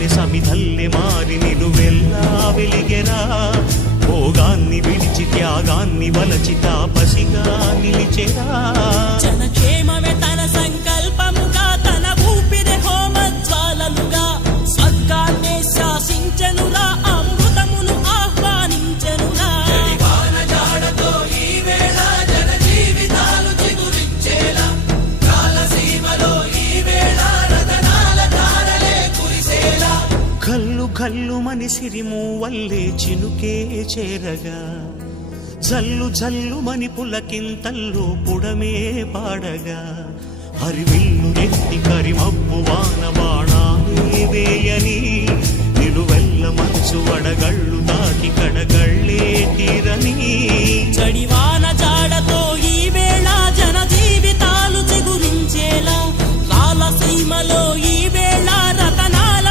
కన్నె సమిధల్లె మారి నిలువెల్లా వెలిగెరా. భోగాన్ని విడిచి త్యాగాన్ని వలచి తాపసిగా నిలిచెరా. జనక్షేమమే తన సంకల్పముగా, తన ఊపిరి హోమజ్వాలలుగా, స్వర్గాన్నే శాసించెనురా, అమృతమును ఆహ్వానించెనురా. కల్లు కల్లు మని సిరిమూవల్లే చినుకే చేరగా, జల్లు జల్లు మని పులకింతల్లో పుడమే పాడగా, హరివిల్లు ఎత్తి కరిమబ్బు వాన బాణాలే వేయని, నిలువెల్ల మంచు వడగళ్ళు